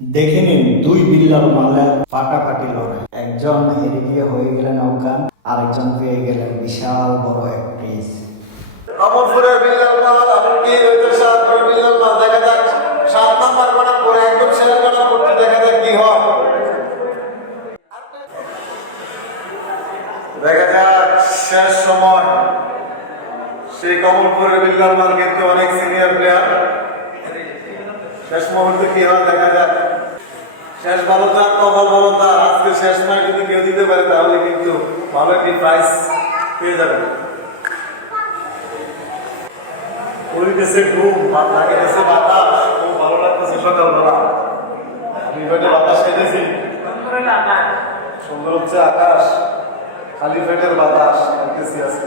দেখে নিন, দুই বিল্লার মালের ফাটাফাটি লড়াই। একজন এদিকে হয়ে গেলেন অজ্ঞান আরেকজন পেয়ে গেলেন বিশাল বড় এক বিল্লাল বিল্লাল মাল। দেখা যাক শেষ সময়। সেই কমলপুরের বিল্লাল মাল অনেক সিনিয়র প্লেয়ার শেষ মুহূর্তে কি হয়, দেখা যাক। শেষ ভালো তার কপাল ভালো তার আজকে শেষ মাস যদি কেউ দিতে পারে তাহলে কিন্তু ভালো একটি প্রাইজ পেয়ে যাবে পরিবেশে ঘুম বাতাস। খুব ভালো লাগতেছে সকালবেলা। আমি পেটে বাতাস খেতেছি। সুন্দর হচ্ছে আকাশ খালি পেটের বাতাস। খাইতেছি আজকে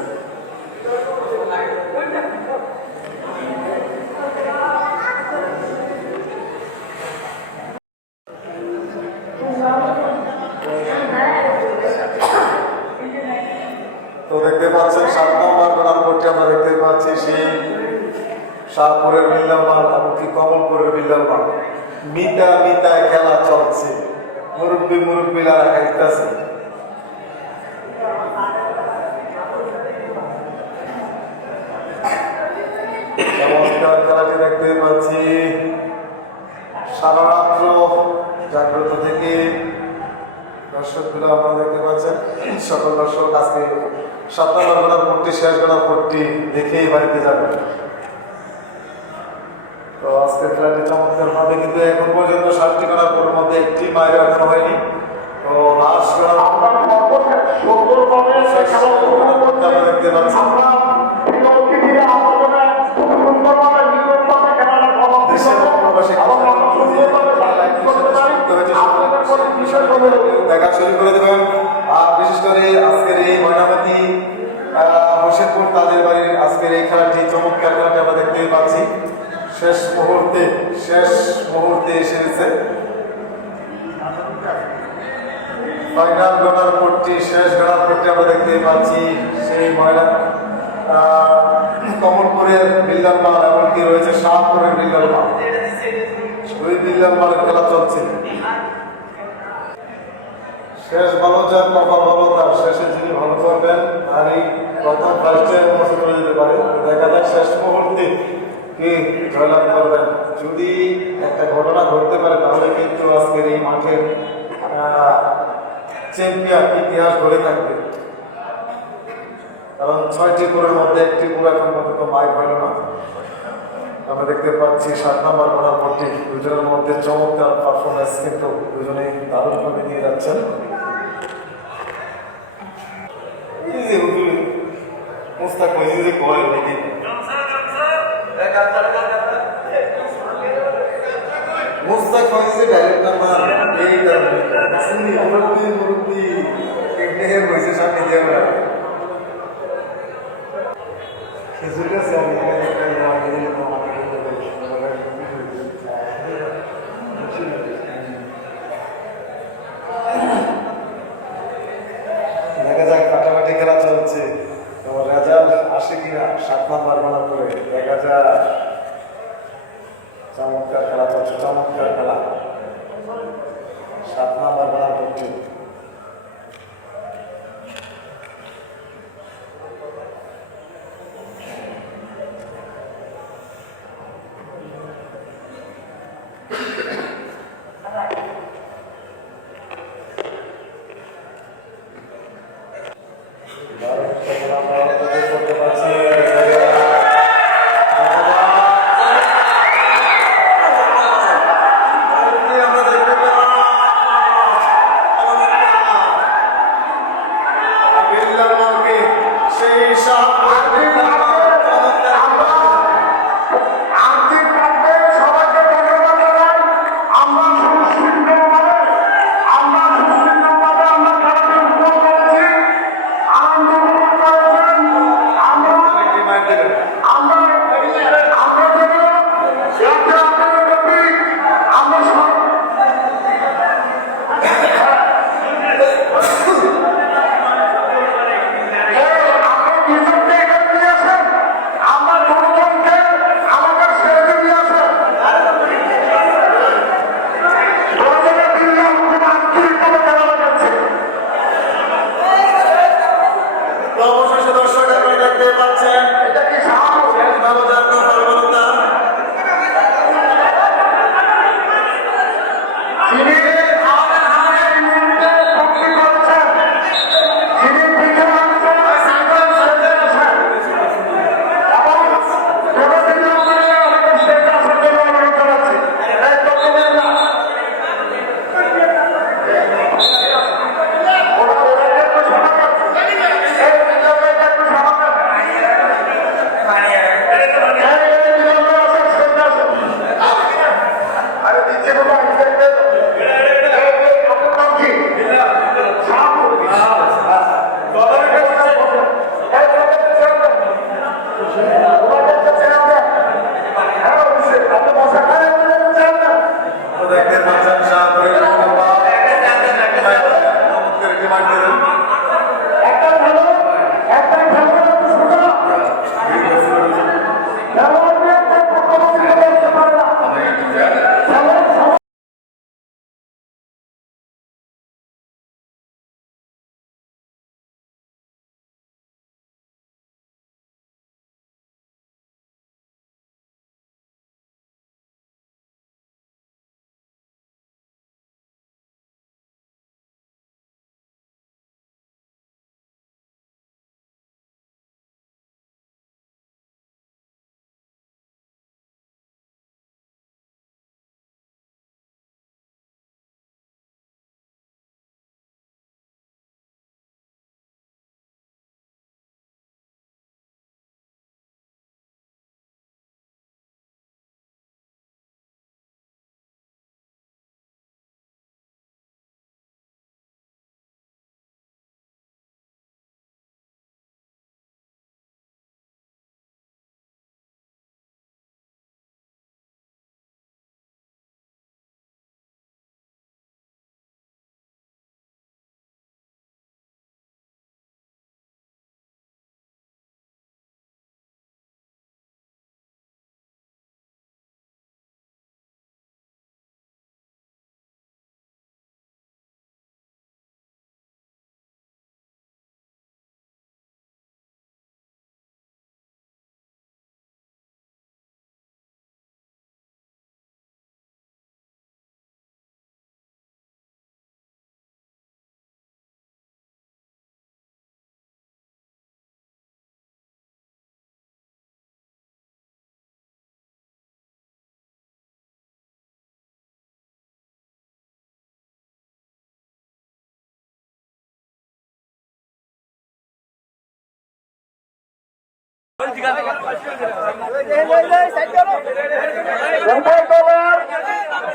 তো দেখতে পাচ্ছেন সাত নম্বর গোলাম আমরা দেখতে পাচ্ছি সেই শাহপুরের বিল্লামাল এমনকি কমলপুরের বিল্লামাল মিতা মিটায় খেলা চলছে। মুরব্বী মুরব্বীরা খেলাটি দেখতে পাচ্ছি। সারা রাত্র জাগ্রত থেকে দর্শকগুলো আপনারা পাচ্ছেন সকল দর্শক আজকে গণার পট্টি, শেষ করার পট্টি দেখেই বাড়িতে যাবে। তো আজকে খেলাটি চমৎকার মধ্যে কিন্তু এখন পর্যন্ত সাতটি গণার পর মধ্যে একটি বাইরে এখনও হয়নি। তো লাস্ট গণার মুর্শিদপুর তাদের বাড়ির আজকের এই খেলাটি চমৎকার খেলাটি আমরা দেখতে পাচ্ছি। শেষ মুহূর্তে শেষ মুহূর্তে এসে গেছে। ফাইনাল গণার পট্টি শেষ গণার পট্টি আমরা দেখতে পাচ্ছি সেই আহ, কমলপুরের বিল্লাল মাল এমনকি রয়েছে শাহপুরের বিল্লাল মাল দুই বিল্লাল মালের খেলা চলছে। শেষ ভালো যার কপাল ভালো তার শেষে যিনি ভালো করবেন আর এই প্রথম ফার্স্টে পৌঁছে চলে যেতে পারে। দেখা যায় শেষ মুহূর্তে কি জয়লাভ করবেন যদি একটা ঘটনা ঘটতে পারে, তাহলে কিন্তু আজকের এই মাঠের চ্যাম্পিয়ন ইতিহাস গড়ে থাকবে। কারণ ছয়টি পুরের মধ্যে একটি পুরো এখন পর্যন্ত মাইক হইল না। আমরা দেখতে পাচ্ছি সাত নম্বর করার পরটি দুজনের মধ্যে চমৎকার পারফরমেন্স কিন্তু দুজনেই দারুণভাবে নিয়ে যাচ্ছেন। খেজুর গাছ দেখা যাক কাটাকাটি খেলা চলছে তো রেজাল্ট আসে কিনা। সাত নাম্বার বানার পরে দেখা যাক চমৎকার খেলা চলছে চমৎকার খেলা। সাত নাম্বার বানার পক্ষে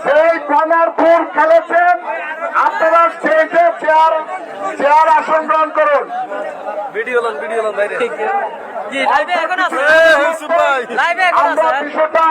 সেই ব্যানারপুর খেলেছেন। আপনারা সেইটে চেয়ার চেয়ার আসন গ্রহণ করুন। ভিডিও লন ভিডিও লন বাইরে। হ্যাঁ, হ্যাঁ, আমরা বিষয়টা